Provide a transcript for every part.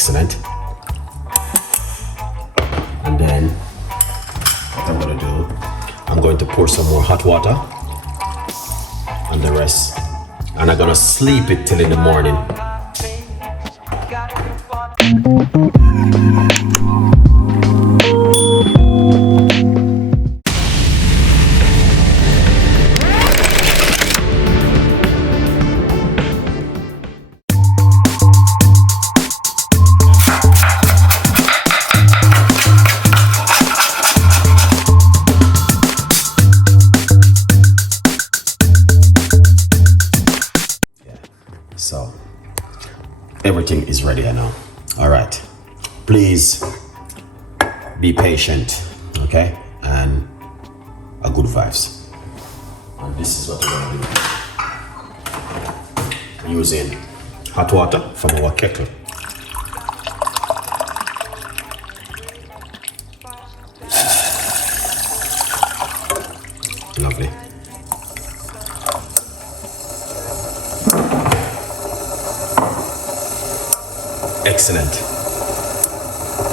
Excellent. And then what I'm gonna do, I'm going to pour some more hot water on the rest, and I'm gonna sleep it till in the morning. So everything is ready now. All right, please be patient, okay, and a good vibes. And this is what we're gonna do, using hot water from our kettle. Lovely. Excellent.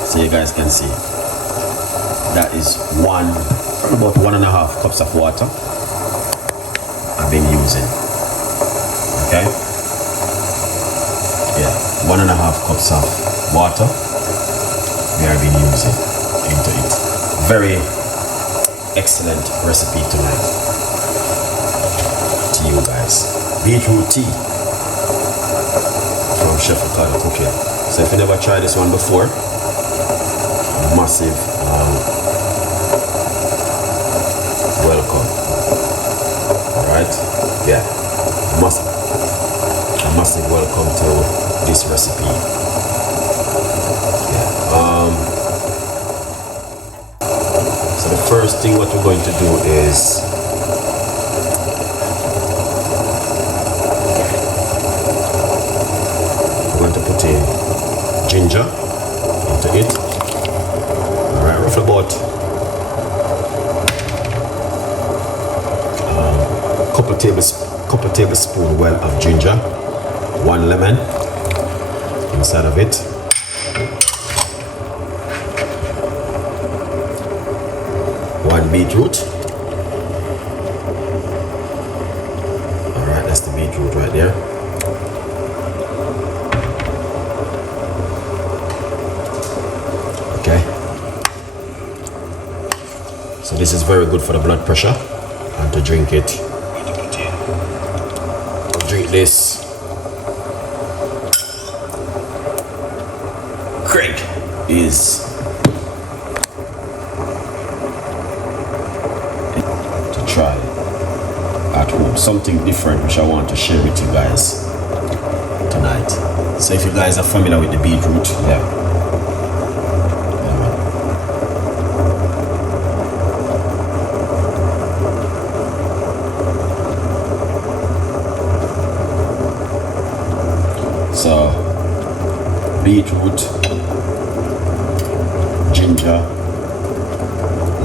So you guys can see that is about 1.5 cups of water I've been using. Okay? Yeah, 1.5 cups of water we have been using into it. Very excellent recipe tonight to you guys. Beetroot tea from Chef Ricardo Cooking. So if you never tried this one before, massive welcome. Alright? Yeah. A massive welcome to this recipe. Yeah. So the first thing what we're going to do is we're going to put in ginger into it. Alright, roughly about couple tablespoon well of ginger, 1 lemon inside of it, 1 beetroot. Alright, that's the beetroot right there. Okay. So this is very good for the blood pressure, and to drink it. Drink this. Craig is to try at home something different which I want to share with you guys tonight. So if you guys are familiar with the beetroot, yeah. So beetroot, ginger,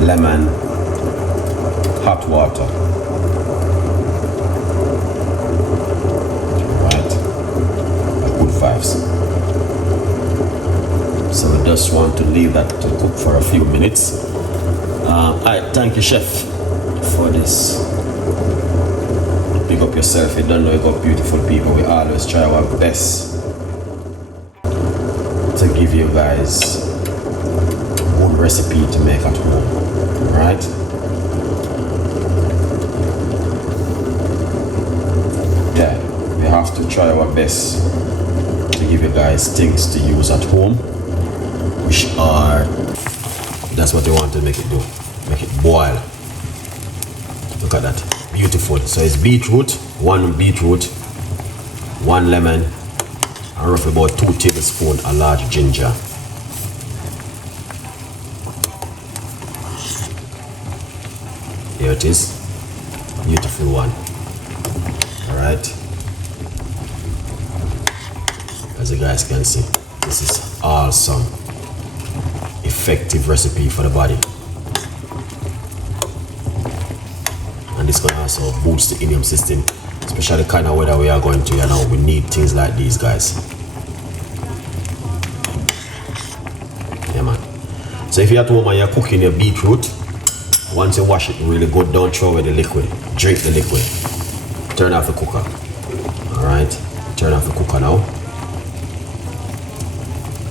lemon, hot water. Right, good vibes. So we just want to leave that to cook for a few minutes. Alright, thank you, chef, for this. Pick up yourself. You don't know you got beautiful people. We always try our best to give you guys one recipe to make at home, right? Yeah, we have to try our best to give you guys things to use at home, which are, that's what we want to make it do, make it boil. Look at that, beautiful. So it's beetroot, 1 beetroot, 1 lemon, and roughly about 2 tablespoons of large ginger. Here it is, beautiful one. All right, as you guys can see, this is awesome, effective recipe for the body, and this can also boost the immune system, especially the kind of weather we are going to. You know, we need things like these, guys. So if you're at home and you're cooking your beetroot, once you wash it really good, don't throw away the liquid. Drink the liquid. Turn off the cooker. Alright, turn off the cooker now.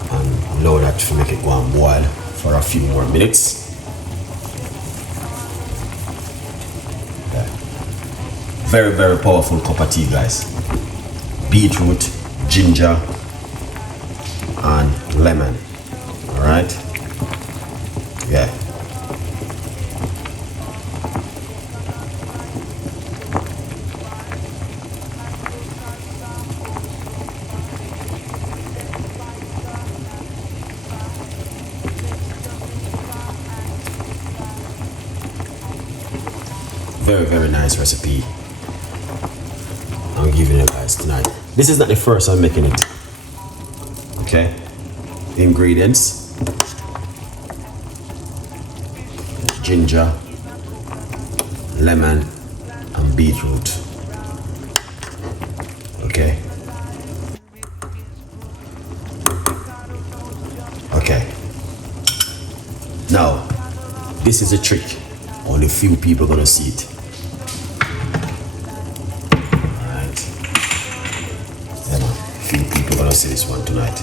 And allow that to make it go and boil for a few more minutes. Yeah. Very, very powerful cup of tea, guys. Beetroot, ginger, and lemon. Alright? Yeah. Very, very nice recipe I'm giving you guys tonight. This is not the first I'm making it. Okay? The ingredients: ginger, lemon, and beetroot. Okay? Okay. Now, this is a trick. Only few people are gonna see it. Alright. Yeah, man. Few people are gonna see this one tonight.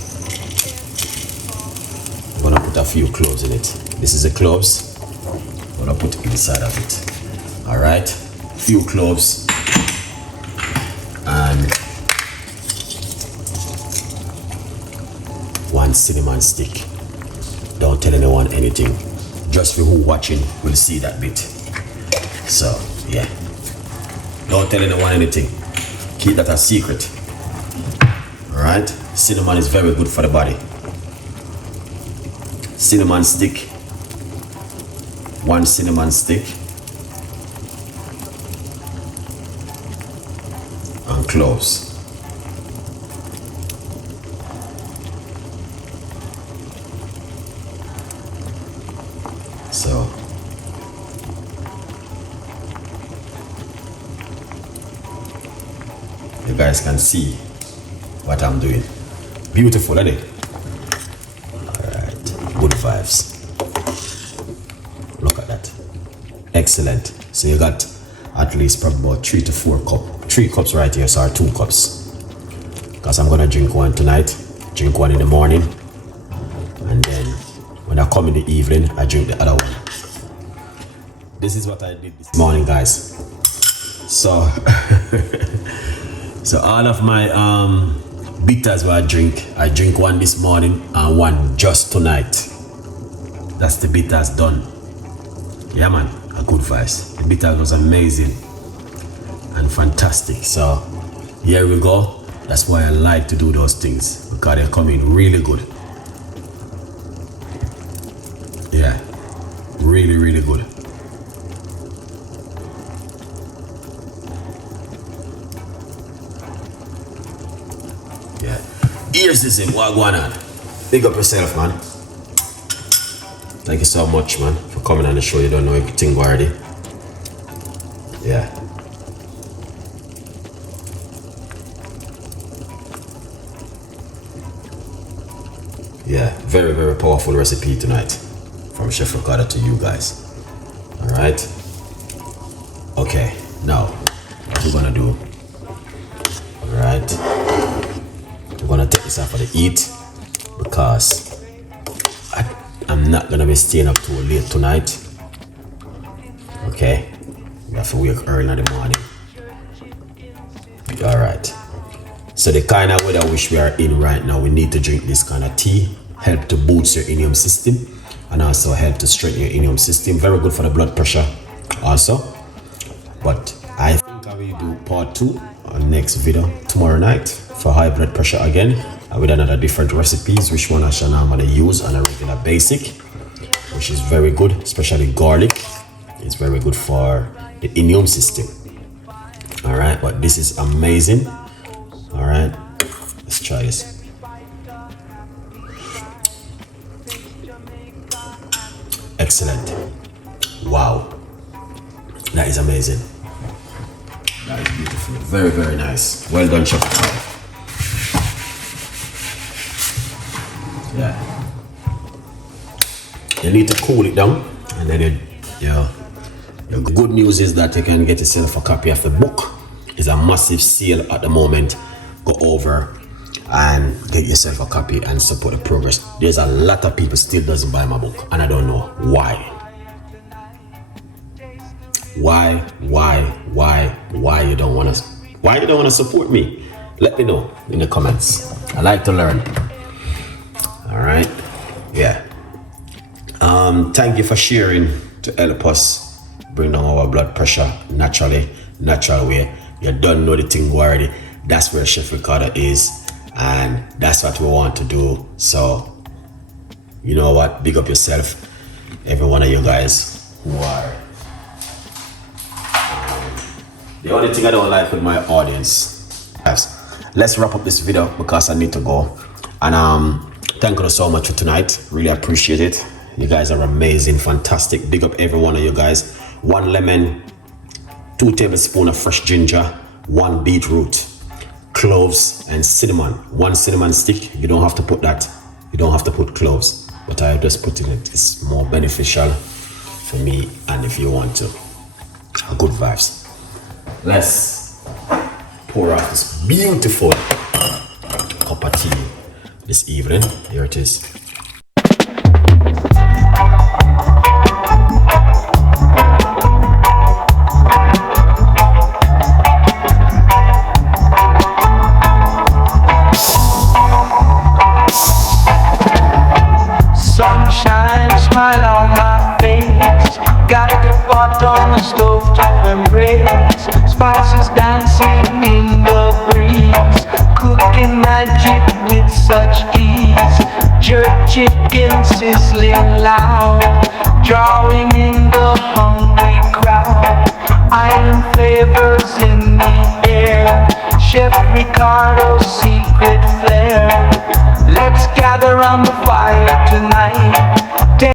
I'm gonna put a few cloves in it. This is the cloves. I'm gonna put inside of it. Alright. Few cloves. And 1 cinnamon stick. Don't tell anyone anything. Just for who watching will see that bit. So, yeah. Don't tell anyone anything. Keep that a secret. Alright? Cinnamon is very good for the body. Cinnamon stick. 1 cinnamon stick. And cloves. So, you guys can see what I'm doing. Beautiful, isn't it? Alright, good vibes. Look at that. Excellent. So you got at least probably about 3 to 4 cups. 3 cups right here, so 2 cups. Because I'm gonna drink one tonight, drink one in the morning, and then when I come in the evening, I drink the other one. This is what I did this morning, guys. So, so all of my bitters where I drink one this morning and one just tonight. That's the bitters done. Yeah, man, a good vibes. The bitters was amazing and fantastic. So here we go. That's why I like to do those things, because they come in really good. Yeah, really, really good. Yeah. Here's this thing, what going on? Big up yourself, man. Thank you so much, man, for coming on the show. You don't know everything already. Yeah. Yeah, very, very powerful recipe tonight from Chef Ricardo to you guys. All right. Okay, now what we're gonna do? All right, we're gonna take this out for the heat because I'm not gonna be staying up too late tonight. Okay, we have to wake early in the morning. All right. So the kind of weather which we are in right now, we need to drink this kind of tea. Help to boost your immune system and also help to strengthen your immune system. Very good for the blood pressure also. But I think I will do part 2 on next video tomorrow night for high blood pressure again, with another different recipes, which one I shall normally use on a regular basic, which is very good, especially garlic. It's very good for the immune system. All right, but this is amazing. All right, let's try this. Excellent. Wow, that is amazing. That is beautiful. Very, very nice. Well done, Chef. Yeah. You need to cool it down, and then the good news is that you can get yourself a copy of the book. It's a massive sale at the moment. Go over and get yourself a copy and support the progress. There's a lot of people still doesn't buy my book, and I don't know why. Why you don't want to support me? Let me know in the comments. I like to learn. All right, yeah. Thank you for sharing to help us bring down our blood pressure natural way. You don't know the thing already. That's where Chef Ricardo is, and that's what we want to do. So, you know what? Big up yourself, every one of you guys who are. The only thing I don't like with my audience. Let's wrap up this video because I need to go. And thank you so much for tonight. Really appreciate it. You guys are amazing, fantastic. Big up every one of you guys. 1 lemon, 2 tablespoons of fresh ginger, 1 beetroot, cloves and cinnamon. 1 cinnamon stick. You don't have to put that. You don't have to put cloves, but I just put it. It's more beneficial for me, and if you want to, good vibes. Let's pour out this beautiful cup of tea this evening. Here it is. Sunshine, smile on my face. Got the pot on the stove to embrace. Spices dancing in the breeze. Cooking magic with such ease. Jerk chicken sizzling loud. Drawing in the hungry crowd. Iron flavors in the air. Chef Ricardo's secret flair. Let's gather around the fire tonight.